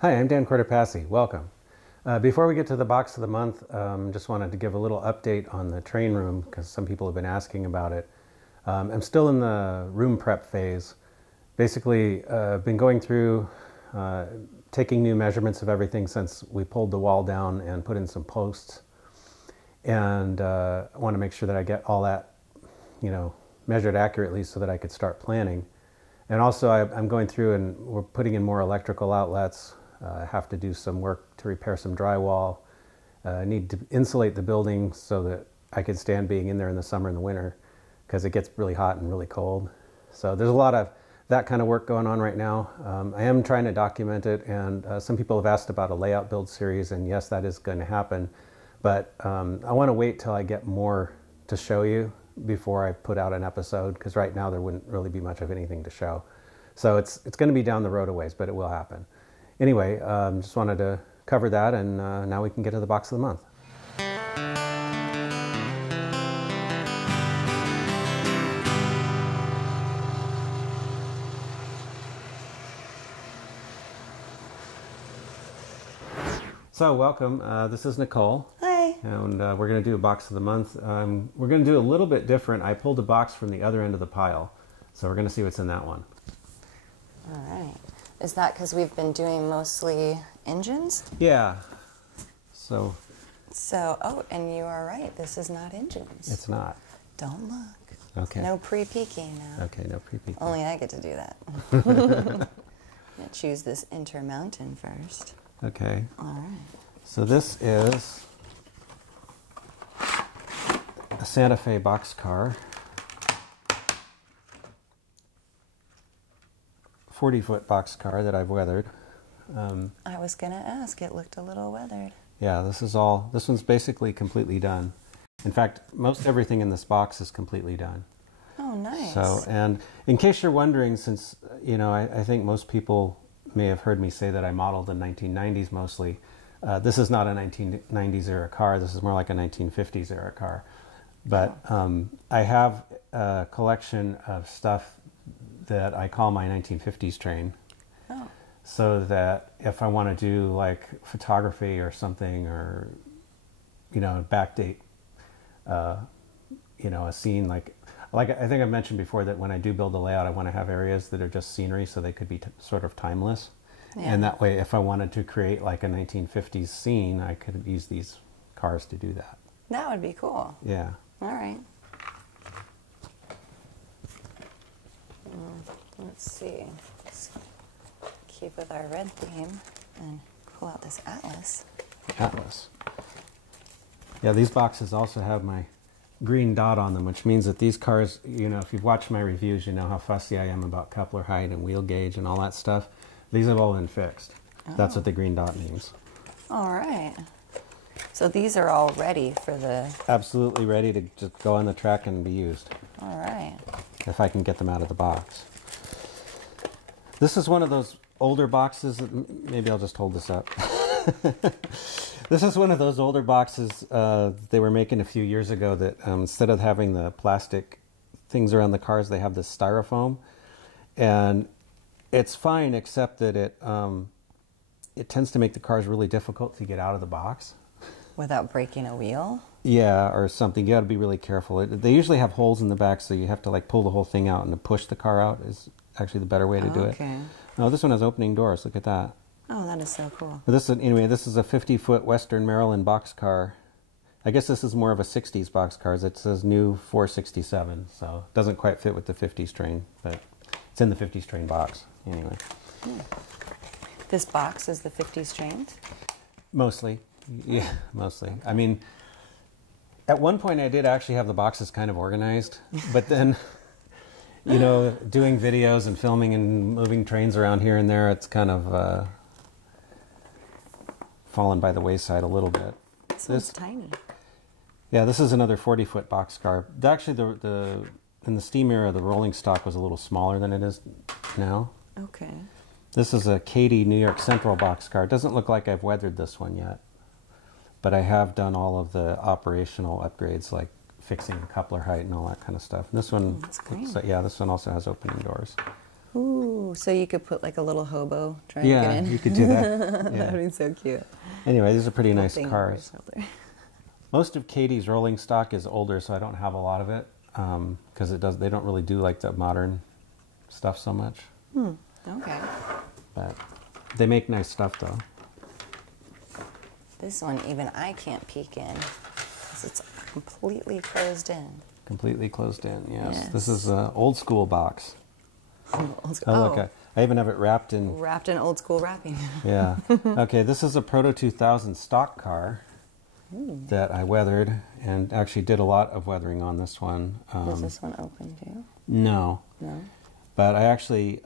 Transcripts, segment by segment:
Hi, I'm Dan Cortopassi. Welcome. Before we get to the box of the month, just wanted to give a little update on the train room because some people have been asking about it. I'm still in the room prep phase. Basically, I've been going through taking new measurements of everything since we pulled the wall down and put in some posts. And I want to make sure that I get all that, measured accurately so that I could start planning. And also I'm going through and we're putting in more electrical outlets. I have to do some work to repair some drywall. I need to insulate the building so that I can stand being in there in the summer and the winter because it gets really hot and really cold. So there's a lot of that kind of work going on right now. I am trying to document it, and some people have asked about a layout build series, and yes, that is going to happen. But I want to wait till I get more to show you before I put out an episode, because right now there wouldn't really be much of anything to show. So it's going to be down the road a ways, but it will happen. Anyway, just wanted to cover that, and now we can get to the box of the month. So welcome, this is Nicole. Hi. And we're going to do a box of the month. We're going to do a little bit different. I pulled a box from the other end of the pile, so we're going to see what's in that one. All right. Is that because we've been doing mostly engines? Yeah. So, oh, and you are right. This is not engines. It's not. Don't look. Okay. No pre-peeking now. Okay, no pre-peeking. Only I get to do that. I'm going to choose this Intermountain first. Okay. All right. So this is a Santa Fe boxcar. 40-foot boxcar that I've weathered. I was going to ask. It looked a little weathered. Yeah, this one's basically completely done. In fact, most everything in this box is completely done. Oh, nice. So, and in case you're wondering, since, I think most people may have heard me say that I modeled in 1990s mostly, this is not a 1990s era car. This is more like a 1950s era car. But I have a collection of stuff that I call my 1950s train. Oh. So that if I want to do like photography or something, or, backdate, a scene like I think I've mentioned before that when I do build a layout, I want to have areas that are just scenery so they could be sort of timeless. Yeah. And that way, if I wanted to create like a 1950s scene, I could use these cars to do that. That would be cool. Yeah. All right. Let's see. Let's keep with our red theme and pull out this atlas. Atlas. Yeah, these boxes also have my green dot on them, which means that these cars, if you've watched my reviews, you know how fussy I am about coupler height and wheel gauge and all that stuff. These have all been fixed. Oh. That's what the green dot means. All right. So these are all ready for the... Absolutely ready to just go on the track and be used. All right. If I can get them out of the box. This is one of those older boxes that, maybe I'll just hold this up. This is one of those older boxes they were making a few years ago that instead of having the plastic things around the cars, they have this styrofoam. And it's fine, except that it tends to make the cars really difficult to get out of the box. Without breaking a wheel? Yeah, or something. You got to be really careful. They usually have holes in the back, so you have to pull the whole thing out, and to push the car out is actually the better way to do it. Okay. Oh, this one has opening doors. Look at that. Oh, that is so cool. But this is a 50-foot Western Maryland boxcar. I guess this is more of a 60s boxcar. It says new 467, so it doesn't quite fit with the 50s train, but it's in the 50s train box anyway. This box is the 50s trains? Mostly. Yeah, mostly. I mean, at one point I did actually have the boxes kind of organized, but then, doing videos and filming and moving trains around here and there, it's kind of fallen by the wayside a little bit. This one's tiny. Yeah, this is another 40-foot boxcar. Actually, in the steam era, the rolling stock was a little smaller than it is now. Okay. This is a Katy, New York Central boxcar. It doesn't look like I've weathered this one yet. But I have done all of the operational upgrades, like fixing coupler height and all that kind of stuff. And this one, that's great. Yeah, this one also has opening doors. Ooh, so you could put like a little hobo trying to Yeah, get in. you could do that. Yeah. That would be so cute. Anyway, these are pretty nice Thing cars. over his shoulder. Most of Katie's rolling stock is older, so I don't have a lot of it because they don't really do like the modern stuff so much. Okay. But they make nice stuff though. This one, even I can't peek in because it's completely closed in. Completely closed in, yes. Yes. This is an old school box. Old school. Oh, look, I even have it wrapped in. Wrapped in old school wrapping. Yeah. Okay, this is a Proto 2000 stock car that I weathered and actually did a lot of weathering on this one. Is this one open too? No. No. But I actually,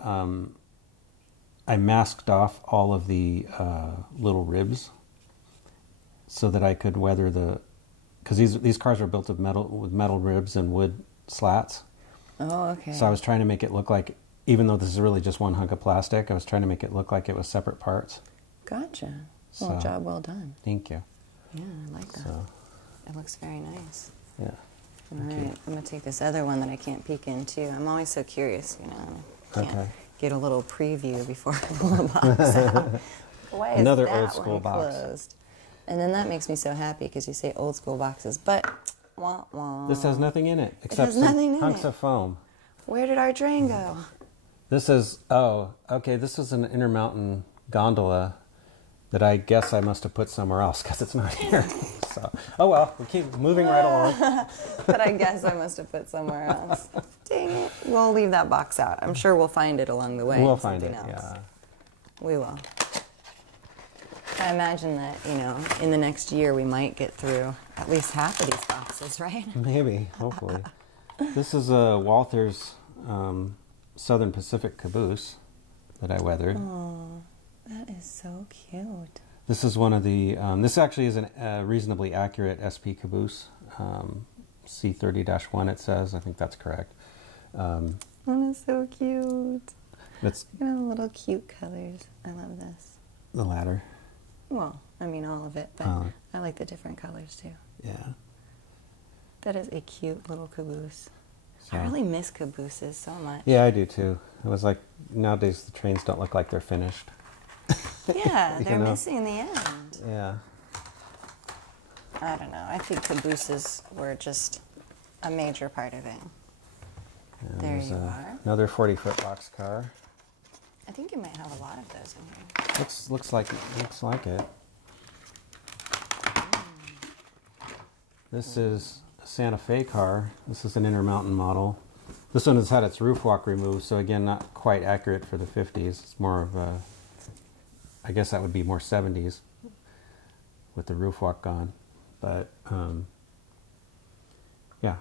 I masked off all of the little ribs so that I could weather because these cars are built of with metal ribs and wood slats. Oh, okay. So I was trying to make it look like, even though this is really just one hunk of plastic, I was trying to make it look like it was separate parts. Gotcha. Well, So- job well done. Thank you. Yeah, I like that. So, It looks very nice. yeah. All right, I'm gonna take this other one that I can't peek into. I'm always so curious, you know. I can't Okay. get a little preview before I pull the box out. Why is Another that old school one box. closed? And then that makes me so happy because you say old school boxes, but wah, wah. This has nothing in it except has some nothing in hunks it. of foam. Where did our drain go? This is, this is an Intermountain gondola that I guess I must have put somewhere else because it's not here. So, oh well, we keep moving right along. But I guess I must have put somewhere else. Dang it. We'll leave that box out. I'm sure we'll find it along the way. We'll in find it, something else. yeah. We will. I imagine that, you know, in the next year we might get through at least half of these boxes, right? Maybe, hopefully. This is a Walther's Southern Pacific caboose that I weathered. Oh, that is so cute. This is one of the, this actually is a reasonably accurate SP caboose. C30-1 it says, I think that's correct. That is so cute. It's Look at all the little cute colors. I love this. the ladder. Well, I mean all of it, but Oh. I like the different colors too. Yeah. That is a cute little caboose. So- I really miss cabooses so much. Yeah, I do too. It was like, nowadays the trains don't look like they're finished. Yeah, You they're know? missing the end. Yeah. I don't know. I think cabooses were just a major part of it. And There there's you are. Another 40-foot boxcar. I think you might have a lot of those in here. Looks like it. This is a Santa Fe car. This is an Intermountain model. This one has had its roof walk removed, so again, not quite accurate for the 50s. It's more of a, I guess that would be more 70s with the roof walk gone. But yeah,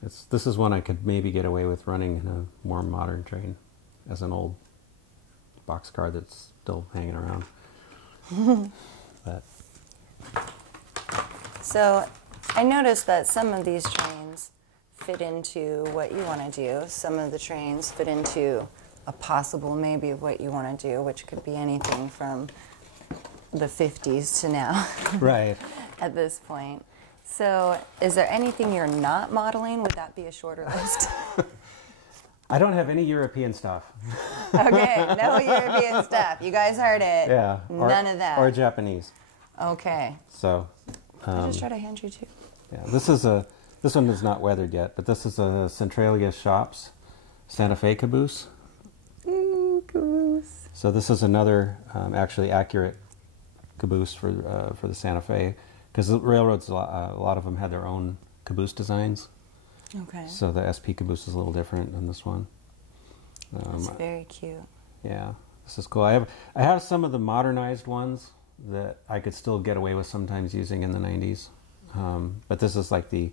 this is one I could maybe get away with running in a more modern train as an old boxcar that's still hanging around. But So I noticed that some of these trains fit into what you want to do. Some of the trains fit into a possible maybe of what you want to do, which could be anything from the 50s to now right. at this point. So is there anything you're not modeling? Would that be a shorter list? I don't have any European stuff. Okay, no European stuff. You guys heard it. Yeah. None of that. Or Japanese. Okay. So, I just try to hand you two. yeah, this one is not weathered yet, but this is a Centralia Shops Santa Fe caboose. Ooh, caboose. So this is another actually accurate caboose for the Santa Fe, because the railroads, a lot of them had their own caboose designs. Okay. So the SP caboose is a little different than this one. That's very cute. Yeah, this is cool. I have some of the modernized ones that I could still get away with sometimes using in the 90s. But this is like the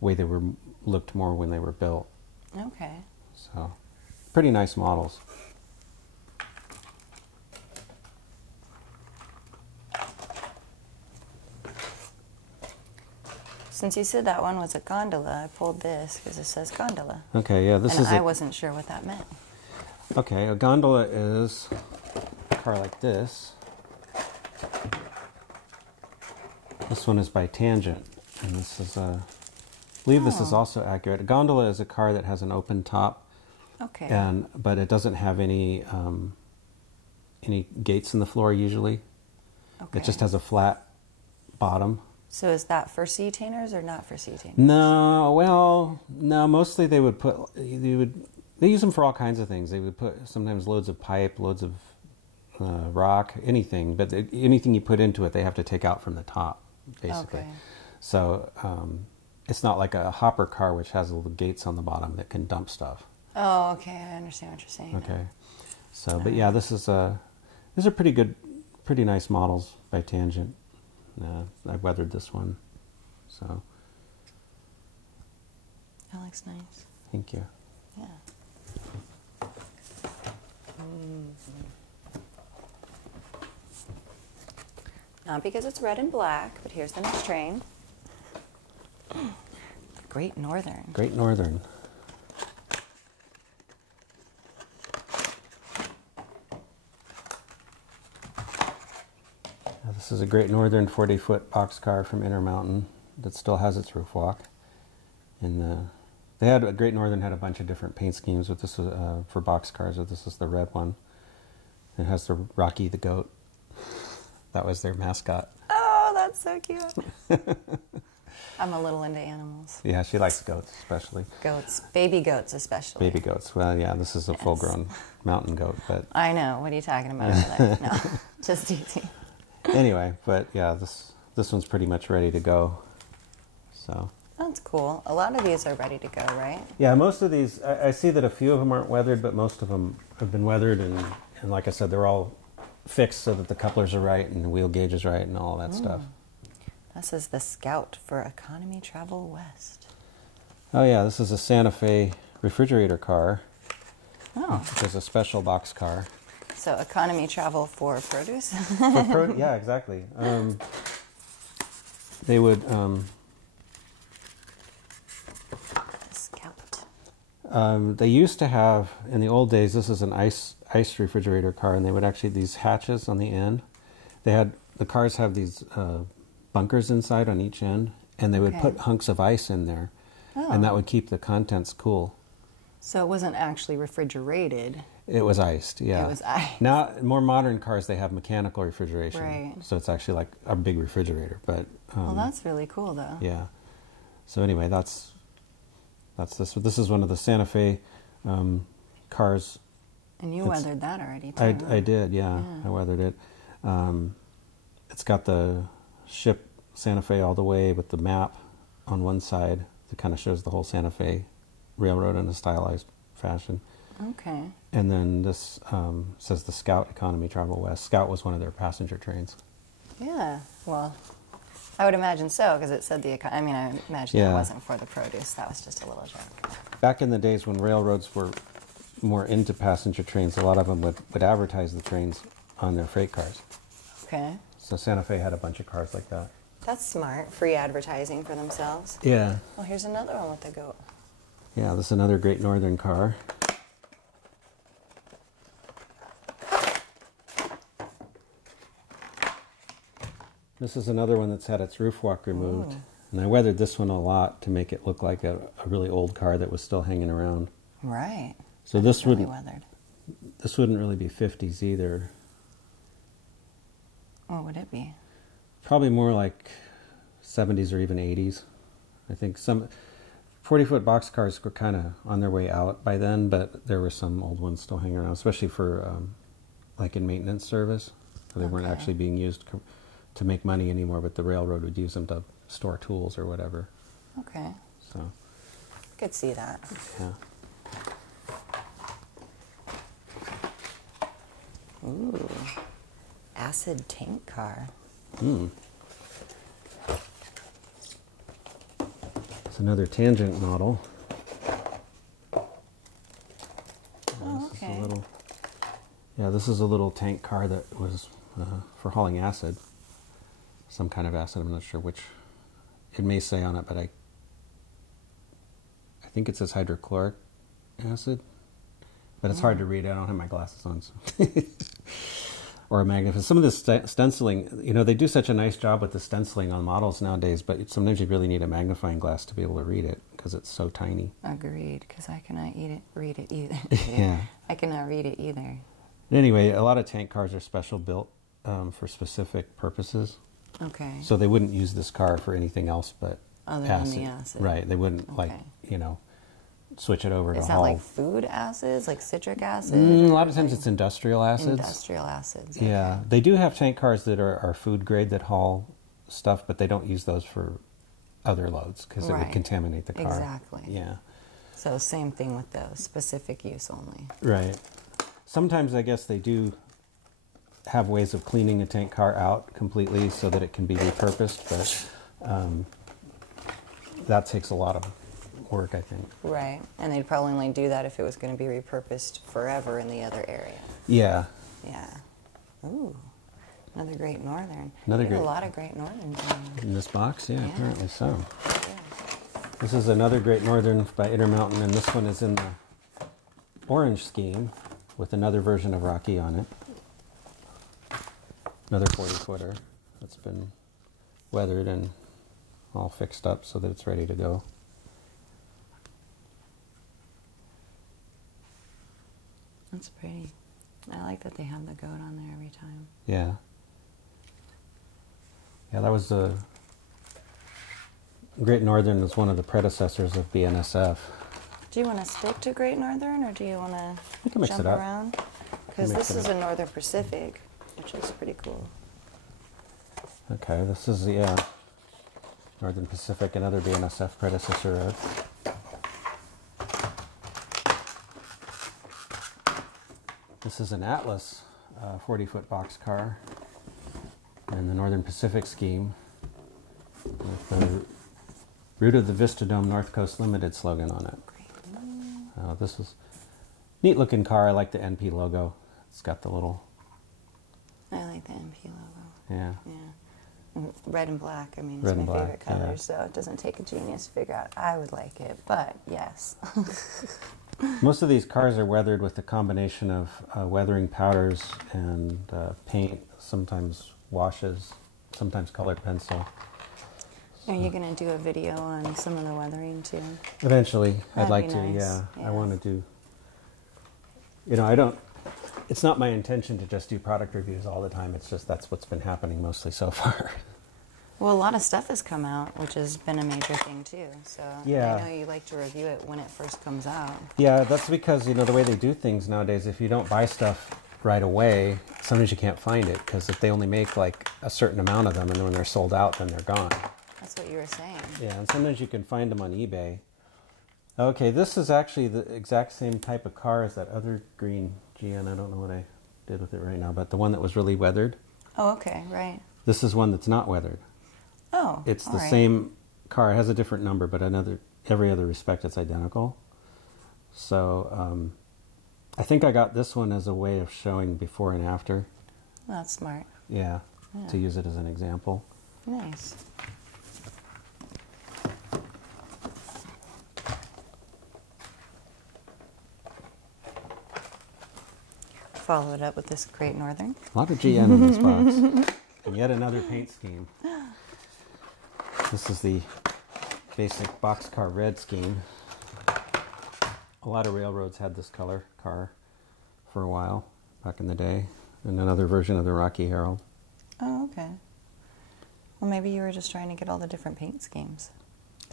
way they were looked more when they were built. Okay. So pretty nice models. Since you said that one was a gondola, I pulled this because it says gondola. Okay, yeah, this And is I wasn't sure what that meant. okay, a gondola is a car like this. This one is by Tangent, and this is I believe this is also accurate. A gondola is a car that has an open top Okay. But it doesn't have any gates in the floor usually. Okay. It just has a flat bottom. So is that for C-tainers or not for C-tainers? No, well, no. Mostly they use them for all kinds of things. They would put sometimes loads of pipe, loads of rock, anything. But anything you put into it, they have to take out from the top, basically. Okay. So it's not like a hopper car, which has little gates on the bottom that can dump stuff. Oh, okay. I understand what you're saying. Okay. So, but yeah, these are pretty good, pretty nice models by Tangent. I weathered this one, so. That looks nice. Thank you. Yeah. Not because it's red and black, but here's the next train. Great Northern. Great Northern. This is a Great Northern 40-foot boxcar from Intermountain that still has its roof walk. And Great Northern had a bunch of different paint schemes, but this was for boxcars. But this is the red one. It has the Rocky the goat. That was their mascot. Oh, that's so cute. I'm a little into animals. Yeah, she likes goats especially. Goats, baby goats especially. Baby goats. Well, yeah, this is a full-grown mountain goat, but I know. What are you talking about over there? No, just easy. Anyway, but yeah, this one's pretty much ready to go. So That's cool. A lot of these are ready to go, right? yeah, most of these, I see that a few of them aren't weathered, but most of them have been weathered, and like I said, they're all fixed so that the couplers are right and the wheel gauge is right and all that stuff. This is the Scout for Economy Travel West. Oh yeah, this is a Santa Fe refrigerator car. Oh. Which is a special box car. So economy travel for produce? Yeah, exactly. They would Scout. they used to have, in the old days, this is an ice refrigerator car, and they would actually, these hatches on the end, the cars have these bunkers inside on each end, and they would put hunks of ice in there, and that would keep the contents cool. So it wasn't actually refrigerated. It was iced, yeah. It was iced. Now, more modern cars, they have mechanical refrigeration. Right. So it's actually like a big refrigerator. But Well, that's really cool, though. yeah. So anyway, that's this. This is one of the Santa Fe cars. And you weathered that already, too. I did, yeah. I weathered it. It's got the ship Santa Fe all the way with the map on one side that kind of shows the whole Santa Fe Railroad in a stylized fashion. Okay. And then this says the Scout Economy Travel West. Scout was one of their passenger trains. Yeah. Well, I would imagine so, because it said I imagine it wasn't for the produce. That was just a little joke. Back in the days when railroads were more into passenger trains, a lot of them would advertise the trains on their freight cars. Okay. So Santa Fe had a bunch of cars like that. That's smart. Free advertising for themselves. Yeah. Well, here's another one with the goat. Yeah, this is another Great Northern car. This is another one that's had its roof walk removed. Ooh. And I weathered this one a lot to make it look like a really old car that was still hanging around. Right. So this really wouldn't really be 50s either. What would it be? Probably more like 70s or even 80s. I think some 40-foot boxcars were kind of on their way out by then, but there were some old ones still hanging around, especially for like in maintenance service. They weren't actually being used to make money anymore, but the railroad would use them to store tools or whatever. Okay. So. I could see that. Yeah. Ooh. Acid tank car. It's another Tangent model. Oh, okay. This is a little tank car that was for hauling acid. Some kind of acid, I'm not sure which. It may say on it, but I think it says hydrochloric acid. But it's hard to read. I don't have my glasses on. So. Or a magnifying. Some of the stenciling, they do such a nice job with the stenciling on models nowadays, but sometimes you really need a magnifying glass to be able to read it, because it's so tiny. Agreed, because I cannot read it either. Yeah. I cannot read it either. Anyway, a lot of tank cars are special built for specific purposes. Okay. So they wouldn't use this car for anything else but Other acid. than the acid. Right. They wouldn't like, you know, switch it over to Is that haul. like food acids, like citric acid? A lot of times it's industrial acids. Industrial acids. Okay. Yeah. They do have tank cars that are food grade that haul stuff, but they don't use those for other loads because it would contaminate the car. Exactly. Yeah. So same thing with those, specific use only. Right. Sometimes I guess they do have ways of cleaning a tank car out completely so that it can be repurposed, but that takes a lot of work, I think. Right. And they'd probably only do that if it was going to be repurposed forever in the other area. Yeah. Yeah. Ooh. Another Great Northern. Another You have great. a lot of Great Northerns In this box? Yeah, apparently so. Yeah. This is another Great Northern by Intermountain, and this one is in the orange scheme with another version of Rocky on it. Another 40-footer that's been weathered and all fixed up so that it's ready to go. That's pretty. I like that they have the goat on there every time. Yeah. Yeah, that was the Great Northern was one of the predecessors of BNSF. Do you want to stick to Great Northern, or do you want We can to mix jump it up. around? Because mix this it is up. a Northern Pacific, which is pretty cool. Okay, this is the Northern Pacific, another BNSF predecessor of. This is an Atlas 40-foot boxcar in the Northern Pacific scheme with the Route of the Vistadome North Coast Limited slogan on it. This is neat looking car. I like the NP logo. It's got the little, I like the MP logo. yeah. Yeah. Red and black, I mean, Red it's and my black, favorite color, yeah. so it doesn't take a genius to figure out I would like it, but yes. Most of these cars are weathered with a combination of weathering powders and paint, sometimes washes, sometimes colored pencil. Are you going to do a video on some of the weathering too? Eventually, I'd That'd like be to, nice. yeah. I want to do, you know, I don't, it's not my intention to just do product reviews all the time. It's just that's what's been happening mostly so far. Well, a lot of stuff has come out, which has been a major thing too. So Yeah. I know you like to review it when it first comes out. Yeah, that's because, you know, the way they do things nowadays, if you don't buy stuff right away, sometimes you can't find it because if they only make like a certain amount of them and then when they're sold out, then they're gone. That's what you were saying. Yeah, and sometimes you can find them on eBay. Okay, this is actually the exact same type of car as that other green GN. I don't know what I did with it right now, but the one that was really weathered. Oh, okay, right. This is one that's not weathered. Oh, It's all the right. same car. It has a different number, but every other respect it's identical. So I think I got this one as a way of showing before and after. That's smart. Yeah, Yeah. to use it as an example. Nice. Follow it up with this Great Northern. A lot of GN in this box. And yet another paint scheme. This is the basic boxcar red scheme. A lot of railroads had this color car for a while, back in the day. And another version of the Rocky Herald. Oh, okay. Well, maybe you were just trying to get all the different paint schemes.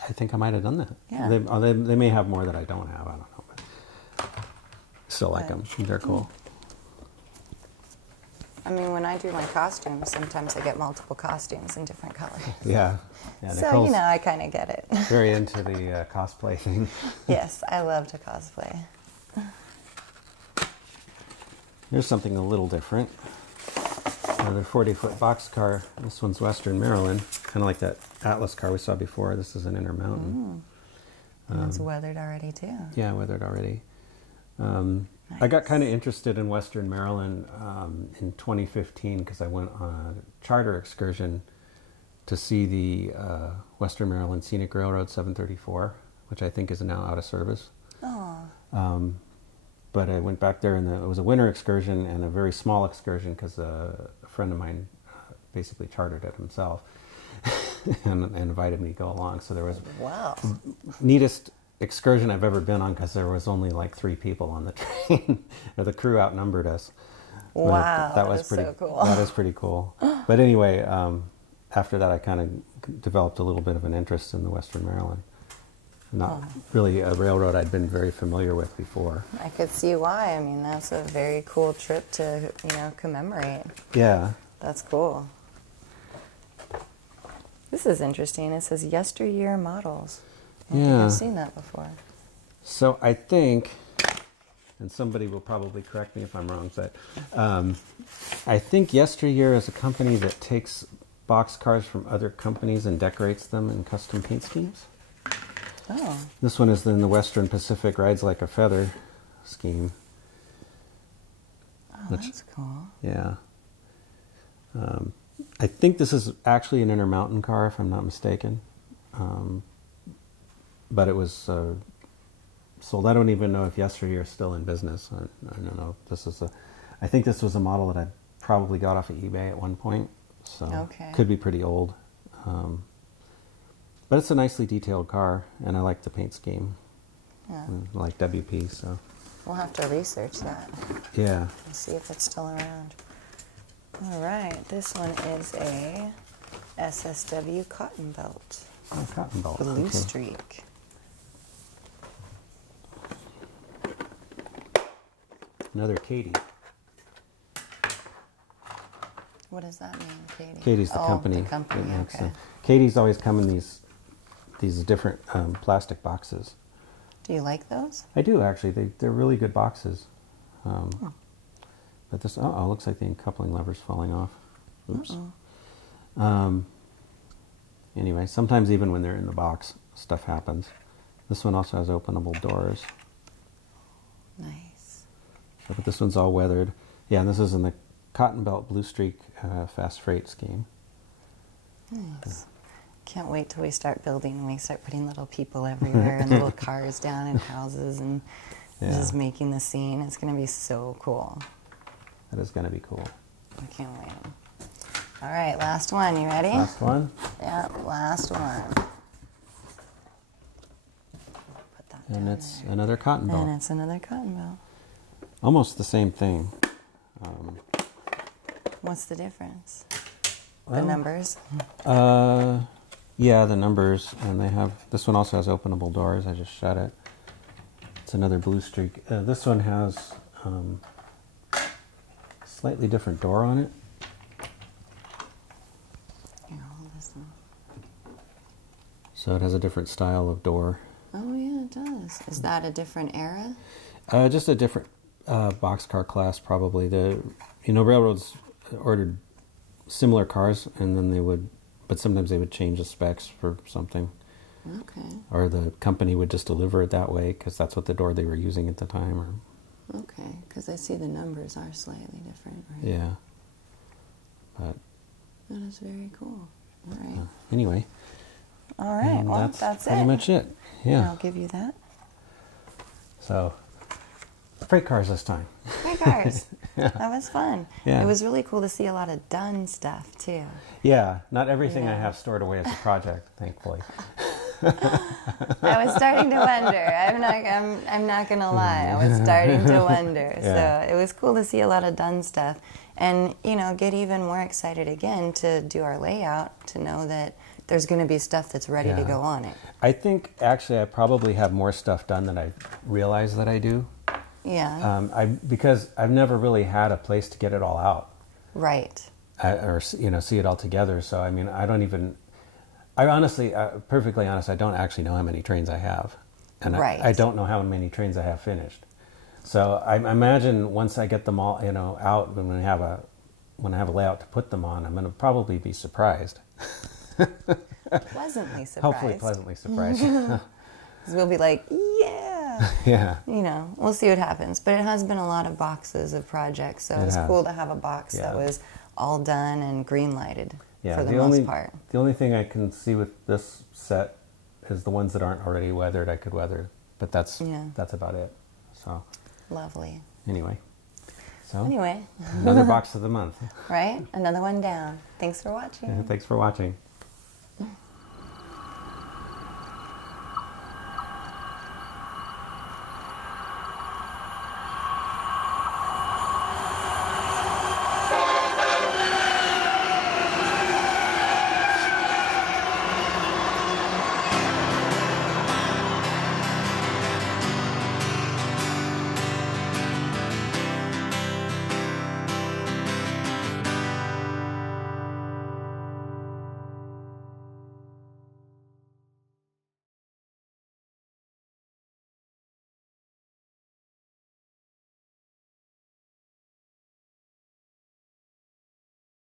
I think I might have done that. Yeah. They may have more that I don't have, I don't know. But still like them. They're cool. I mean, when I do my costumes, sometimes I get multiple costumes in different colors. Yeah. Yeah, So, Nicole's you know, I kind of get it. very into the cosplay thing. Yes, I love to cosplay. Here's something a little different. Another 40-foot boxcar. This one's Western Maryland. Kind of like that Atlas car we saw before. This is an Intermountain. And it's weathered already, too. Yeah, weathered already. I got kind of interested in Western Maryland in 2015 because I went on a charter excursion to see the Western Maryland Scenic Railroad 734, which I think is now out of service. Oh. But I went back there, and it was a winter excursion and a very small excursion because a friend of mine basically chartered it himself. and invited me to go along. So there was Wow. neatest excursion I've ever been on, because there was only like 3 people on the train. The crew outnumbered us. Wow, that was pretty so cool. That is pretty cool. But anyway, after that, I kind of developed a little bit of an interest in the Western Maryland. Not really a railroad I'd been very familiar with before. I could see why. I mean, that's a very cool trip to, commemorate. Yeah. That's cool. This is interesting. It says yesteryear models. I don't think I've seen that before. So I think, and somebody will probably correct me if I'm wrong, but I think Yesteryear is a company that takes boxcars from other companies and decorates them in custom paint schemes. Oh. This one is in the Western Pacific Rides Like a Feather scheme. Oh, that's cool. Yeah. I think this is actually an Intermountain car, if I'm not mistaken. But it was sold. I don't even know if Yesteryear is still in business. I don't know. I think this was a model that I probably got off of eBay at one point. So could be pretty old. But it's a nicely detailed car, and I like the paint scheme. Yeah. I like WP, so. We'll have to research that. Yeah. And see if it's still around. All right, this one is a SSW cotton belt. Oh, cotton belt. Blue streak. Another Katie. What does that mean, Katie? Katie's the company. The company, okay. Katie's always come in these different plastic boxes. Do you like those? I do, actually. They're really good boxes. But this, looks like the uncoupling lever's falling off. Oops. Anyway, sometimes even when they're in the box, stuff happens. This one also has openable doors. Nice. But this one's all weathered. Yeah, and this is in the Cotton Belt Blue Streak Fast Freight scheme. Nice. Can't wait till we start building and we start putting little people everywhere and little cars down in houses and just making the scene. It's going to be so cool. That is going to be cool. I can't wait. All right, last one. You ready? Last one? Yeah, last one. Put that And down it's there. another cotton belt. And it's another cotton belt. Almost the same thing. What's the difference? Well, The numbers? Yeah, the numbers. And they have, this one also has openable doors. I just shut it. It's another Blue Streak. This one has slightly different door on it. Here, hold this one. So it has a different style of door. Oh, yeah, it does. Is that a different era? Just a different boxcar class, probably. Railroads ordered similar cars, and then but sometimes they would change the specs for something. Okay. Or the company would just deliver it that way, because that's what the door they were using at the time. Okay, because I see the numbers are slightly different, right? Yeah. But That is very cool. All right. Anyway. All right, well, that's pretty much it. Yeah. I'll give you that. So, freight cars this time. Freight cars. Yeah. That was fun. Yeah. It was really cool to see a lot of done stuff, too. Yeah, not everything I Yeah. have stored away as a project, thankfully. I was starting to wonder. I'm not gonna lie. I was starting to wonder. Yeah. So it was cool to see a lot of done stuff, and get even more excited again to do our layout, to know that there's going to be stuff that's ready to go on it. I think actually I probably have more stuff done than I realize that I do. Yeah. Because I've never really had a place to get it all out. Right. Or see it all together. So I mean, I honestly, perfectly honest, I don't actually know how many trains I have, and Right. I don't know how many trains I have finished. So I imagine once I get them all, out, when I have a layout to put them on, I'm going to probably be surprised. Pleasantly surprised. Hopefully, pleasantly surprised. 'Cause we'll be like, yeah. Yeah. We'll see what happens. But it has been a lot of boxes of projects, so it's cool to have a box that was all done and green lighted. Yeah, for the most part. The only thing I can see with this set is the ones that aren't already weathered. I could weather, but that's about it. So Lovely. anyway, Anyway, another box of the month. right? Another one down. Thanks for watching. Thanks for watching.